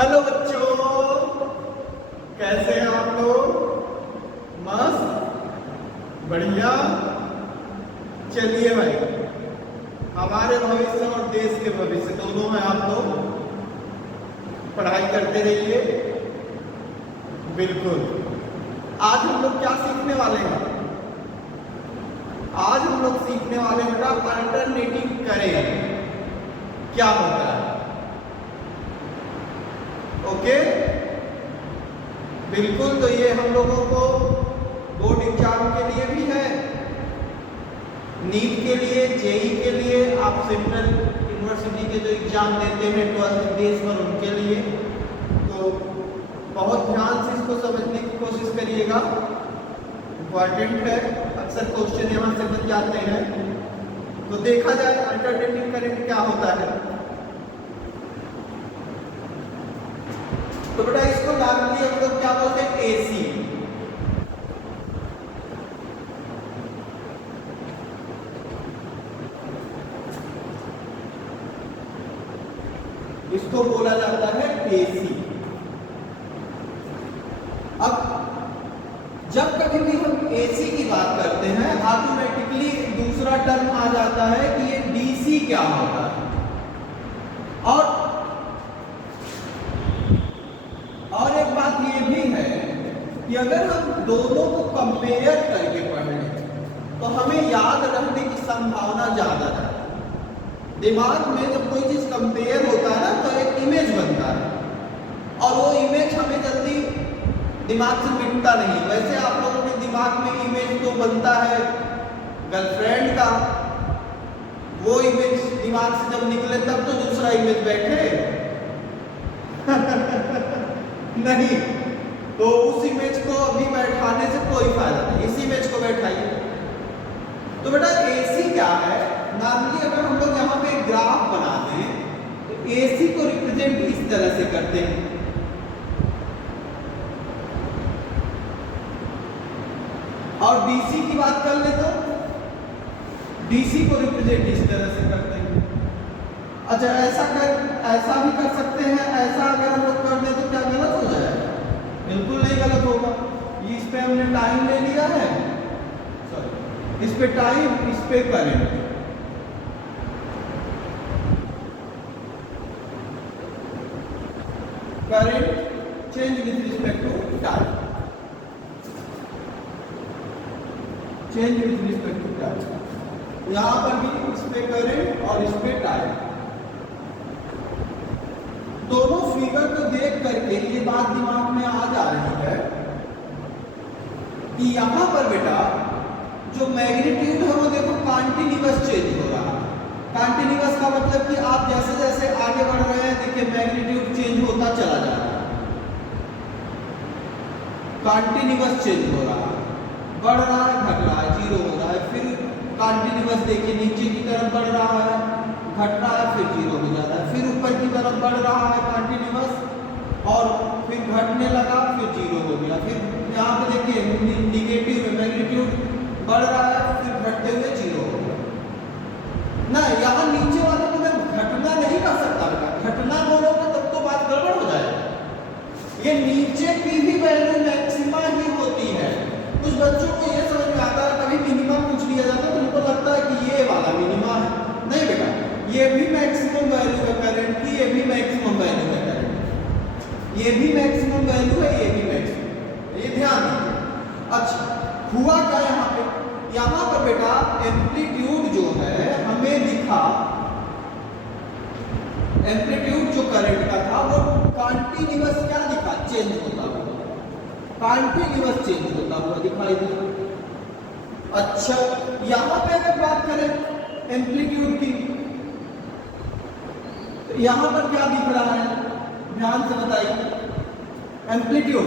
Hello बच्चों, कैसे हैं आप लोग? मस्त, बढ़िया। चलिए भाई, हमारे भविष्य और देश के भविष्य दोनों में आप लोग पढ़ाई करते रहिए। बिल्कुल। आज हम लोग क्या सीखने वाले हैं? आज हम लोग सीखने वाले हैं अल्टरनेटिव करें क्या होता है। ओके, बिल्कुल। तो ये हम लोगों को बोर्ड एग्जाम के लिए भी है, नीट के लिए, जेई के लिए, आप सेंट्रल यूनिवर्सिटी के जो एग्जाम देते हैं 12 देश भर उनके लिए। तो बहुत ध्यान से इसको समझने की कोशिश करिएगा, इम्पॉर्टेंट है। अक्सर क्वेश्चन यहाँ से बन जाते हैं। तो देखा जाए अल्टरनेटिव करंट क्या होता है। तो बेटा इसको नॉर्मली हम लोग क्या बोलते हैं? एसी। इसको बोला जाता है एसी। अब जब कभी भी हम एसी की बात करते हैं, ऑटोमेटिकली दूसरा टर्म आ जाता है कि ये डीसी क्या होता है। और एक बात ये भी है कि अगर हम दोनों को कंपेयर करके पढ़ें तो हमें याद रखने की संभावना ज्यादा है। दिमाग में जब कोई चीज कंपेयर होता है ना, तो एक इमेज बनता है, और वो इमेज हमें जल्दी दिमाग से मिटता नहीं। वैसे आप लोगों के दिमाग में इमेज तो बनता है गर्लफ्रेंड का, वो इमेज दिमाग से जब निकले तब तो दूसरा इमेज बैठे नहीं। तो उस इमेज को अभी बैठाने से कोई फायदा नहीं, इस इमेज को बैठाइए। तो बेटा एसी क्या है? नॉर्मली अगर हम लोग यहाँ पे ग्राफ बना दें तो एसी को रिप्रेजेंट इस तरह से करते हैं। और डीसी की बात कर ले तो डीसी को रिप्रेजेंट इस तरह से करते हैं। अच्छा, ऐसा भी कर सकते हैं। ऐसा अगर हम लोग कर दें तो क्या गलत हो जाएगा? बिल्कुल नहीं गलत होगा। ये इस पे हमने टाइम ले लिया है, सॉरी, इस पे टाइम, इस पे current. Current change with respect to time, change with respect to time. यहां पर भी इस पे करंट और इस पे टाइम। दोनों फिगर को देख करके ये बात दिमाग में आ जा रही है कि यहां पर बेटा जो मैग्नीट्यूड है वो देखो कॉन्टिन्यूअस चेंज हो रहा है। कॉन्टिन्यूअस का मतलब कि आप जैसे जैसे आगे बढ़ रहे हैं, देखिए मैग्नीट्यूड चेंज होता चला जा रहा है, कॉन्टिन्यूअस चेंज हो रहा है, बढ़ रहा है, घट रहा है, जीरो हो रहा है, फिर कॉन्टिन्यूअस देखिए नीचे की तरफ बढ़ रहा है, घट रहा है, फिर जीरो हो जाता है, फिर ऊपर की तरफ बढ़ रहा है कॉन्टिन्यूअस, और फिर घटने लगा, फिर जीरो हो गया। फिर यहाँ पे देखिए निगेटिव में मैग्नीट्यूड बढ़ रहा है, फिर घटते हुए जीरो हो गया ना। यहाँ नीचे वाले को मैं घटना नहीं कर सकता बेटा, घटना बोलोगे तब तो बात गड़बड़ हो जाएगी। ये नीचे की भी वैल्यू मैक्सिमा ही होती है। कुछ बच्चों को ये समझ में आता है, कभी मिनिमा पूछ लिया जाता है तो उनको लगता है कि ये वाला मिनिमा है। नहीं बेटा, ये भी मैक्सिमम वैल्यू है करंट की, ये भी मैक्सिमम वैल्यू है करंट, ये भी मैक्सिमम वैल्यू है, ये भी मैक्सिमम, ये ध्यान दीजिए। अच्छा, हुआ क्या यहाँ पे? यहाँ पर बेटा एम्पलीट्यूड जो है हमें दिखा, एम्पलीट्यूड जो करंट का था वो कॉन्टिन्यूअस क्या दिखा? चेंज होता हुआ, कॉन्टिन्यूअस चेंज होता हुआ दिखाई दिया। अच्छा, यहाँ पे अगर बात करें एम्पलीट्यूड की, यहां पर क्या दिख रहा है? ध्यान से बताइए। एम्पलीट्यूड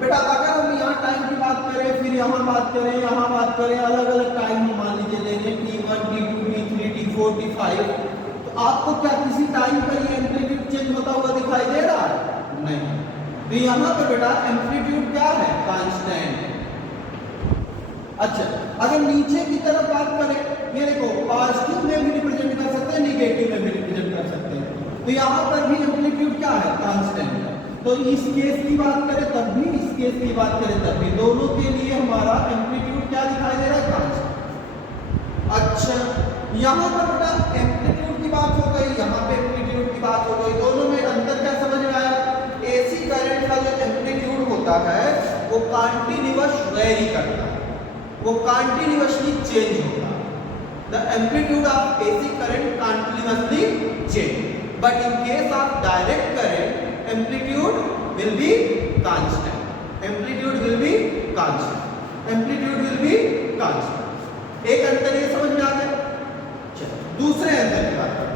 बेटा अगर हम यहाँ टाइम की बात करें, फिर यहाँ बात करें, यहाँ बात करें, अलग अलग टाइम हम मान लीजिए ले लें T1, T2, T3, T4, T5, तो आपको क्या किसी टाइम पर ये एम्पलीट्यूड चेंज होता हुआ दिखाई दे रहा है? नहीं। तो यहाँ पर बेटा एम्पलीट्यूड क्या है? कांस्टेंट। अच्छा, अगर नीचे की तरफ बात करें, ये देखो पॉजिटिव में भी रिप्रेजेंट कर सकते हैं, निगेटिव में भी रिप्रेजेंट कर सकते हैं। तो यहाँ पर भी एम्पलीट्यूड क्या है? कांस्टेंट है। तो इस केस की बात करें तब भी, इस केस की बात करें तब भी, दोनों के लिए हमारा एम्पलीट्यूड क्या दिखाई दे रहा है, कांस्टेंट। अच्छा, यहाँ पर बेटा एम्पलीट्यूड की बात हो गई, यहाँ पे एम्पलीट्यूड की बात हो गई, दोनों में अंतर क्या समझ में आया? एसी करंट का जो एम्पलीट्यूड होता है वो कंटीन्यूअस वेरी करता है, वो कंटीन्यूअसली चेंज होता है। The amplitude of AC current continuously change, but in case of direct current amplitude will be constant, amplitude will be constant, amplitude will be constant। एक अंतर ये समझ में आ गया। चलो दूसरे अंतर की बात करें।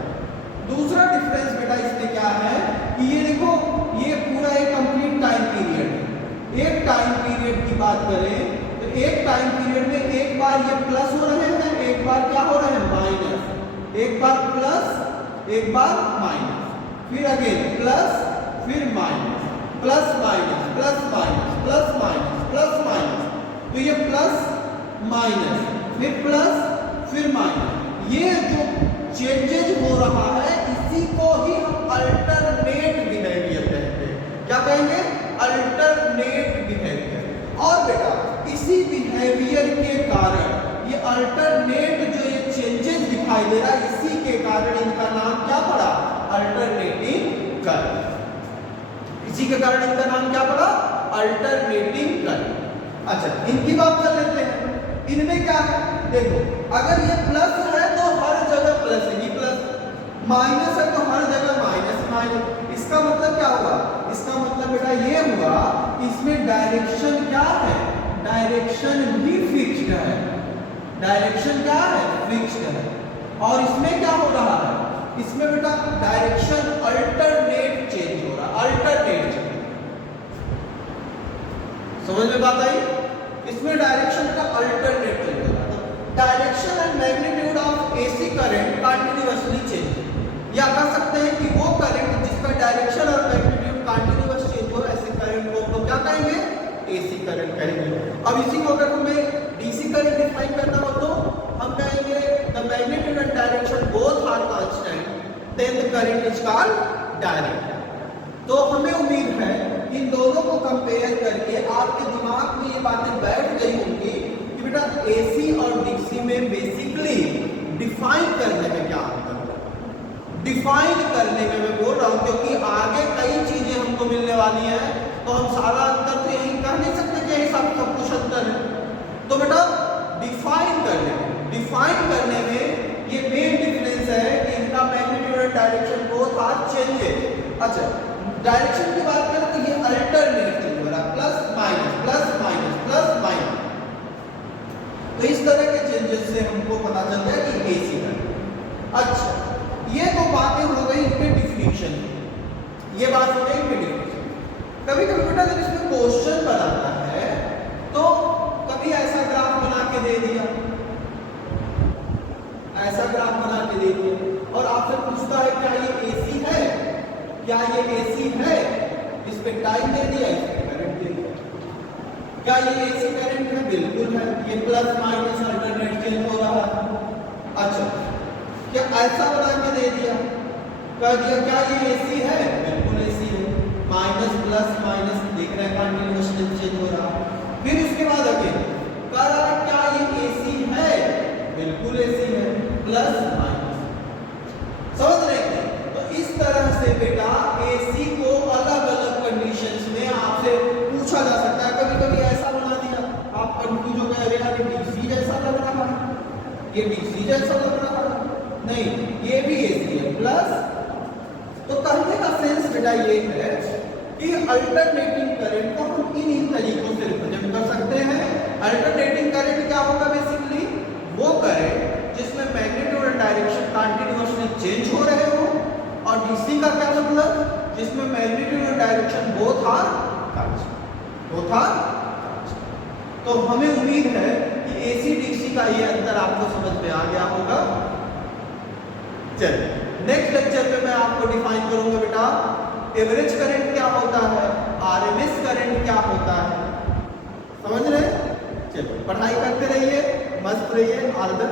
दूसरा डिफरेंस बेटा इसमें क्या है कि ये देखो, ये पूरा एक कंप्लीट टाइम पीरियड है। एक टाइम पीरियड की बात करें तो एक टाइम पीरियड में एक बार ये प्लस हो रहे हैं, एक बार क्या हो रहे हैं, माइनस, एक बार प्लस, एक बार माइनस, फिर अगेन प्लस, फिर minus, plus minus, plus minus, plus minus, plus minus, तो ये प्लस माइनस, फिर प्लस, फिर माइनस, ये जो चेंजेज हो रहा है इसी को ही हम अल्टरनेट बिहेवियर कहते हैं। क्या कहेंगे, अल्टरनेट बिहेवियर। और बेटा इसी बिहेवियर के कारण ये अल्टरनेट जो ये चेंजेस दिखाई दे रहा है, इसी के कारण इनका नाम क्या पड़ा, अल्टरनेटिंग करंट। इसी के कारण इनका नाम क्या पड़ा, अल्टरनेटिंग करंट। अच्छा, इनकी बात कर लेते हैं। इनमें क्या है, देखो अगर ये प्लस है तो हर जगह प्लस है, ये प्लस, माइनस है तो हर जगह माइनस माइनस। इसका मतलब क्या हुआ, इसका मतलब बेटा ये हुआ इसमें डायरेक्शन क्या है, डायरेक्शन भी फिक्स्ड है, डायरेक्शन क्या है, फिक्स्ड है। और इसमें क्या हो रहा है, इसमें बेटा डायरेक्शन अल्टरनेट चेंज हो रहा है, अल्टरनेट चेंज। समझ में बात आई? इसमें डायरेक्शन का अल्टरनेट चेंज हो रहा है। Direction and magnitude of AC current continuously change. या कह सकते हैं कि वो करंट जिसका डायरेक्शन और मैग्नीट्यूड कंटीन्यूअस चेंज हो, ऐसे करंट को हम क्या कहेंगे, एसी करंट कहेंगे। अब इसी को अगर हमें डीसी करंट डिफाइन करना हो तो हम कहेंगे the magnitude and direction both are constant, then the current is called direct. तो हमें उम्मीद है इन दोनों को कंपेयर करके आपके दिमाग में ये बातें बैठ गई होंगी कि बेटा एसी और डीसी में बेसिकली डिफाइन करने में क्या अंतर है। डिफाइन करने में मैं बोल रहा हूँ क्योंकि आगे कई चीजें हमको मिलने वाली हैं, तो हम सारा अंतर तो यही कह नहीं सकते कि यही सब कुछ अंतर है। तो बेटा डिफाइन करने में ये मेन डिफरेंस है कि इनका मैग्नीट्यूड और डायरेक्शन बोथ आर चेंजेस। अच्छा, डायरेक्शन की बात करें तो ये अल्टरनेट चेंज हो रहा है, plus minus, plus minus, plus minus. तो इस तरह के चेंजेस से हमको पता चलता है कि एसी है। अच्छा, ये तो बातें हो गई इनके डिफिनीशन, ये बात हो गई इनके डिफिनीशन। कभी कभी बेटा जब इसमें क्वेश्चन बनाता है तो कभी ऐसा ग्राफ बना के दे दिया, ऐसा ग्राफ बना के दे दिया और आपसे पूछता है क्या ये एसी है, क्या ये एसी है, इस पे टाइम दे दिया, इस पे करंट दे दिया। क्या ये एसी करंट है, बिल्कुल है, ये प्लस माइनस अल्टरनेट चेंज हो रहा है। अच्छा, क्या ऐसा बना के दे दिया, कह दिया क्या ये एसी है, बिल्कुल एसी है, माइनस प्लस माइनस देख रहे हैं कंटीन्यूअसली चेंज हो रहा है। फिर उसके बाद आगे कह रहा है क्या ये एसी है, बिल्कुल एसी है, प्लस माइनस। समझ रहे हैं? तो इस तरह से बेटा एसी को अलग अलग कंडीशंस में आपसे पूछा जा सकता है। कभी कभी ऐसा बना दिया, आप कंफ्यूज हो गए, अरे यार ये डीसी जैसा लग रहा है, ये डीसी जैसा लग रहा है, नहीं ये भी एसी है प्लस। तो कहने का सेंस बेटा ये है कि अल्टरनेटिंग करंट को हम इन तरीकों से रिप्रेजेंट कर सकते हैं। अल्टरनेटिंग करंट क्या होगा, बेसिकली वो करंट जिसमें मैग्नीट्यूड और डायरेक्शन कंटीन्यूअसली चेंज हो रहे हो, और डीसी का क्या मतलब, जिसमें मैग्नीट्यूड और direction both are constant, both are constant. तो हमें उम्मीद है कि एसी डीसी का ये अंतर आपको समझ में आ गया होगा। चलिए नेक्स्ट लेक्चर में मैं आपको डिफाइन करूंगा बेटा एवरेज करंट क्या होता है, आरएमएस करंट क्या होता है। समझ रहे हैं? चलिए पढ़ाई करते रहिए, मस्त रहिए। All the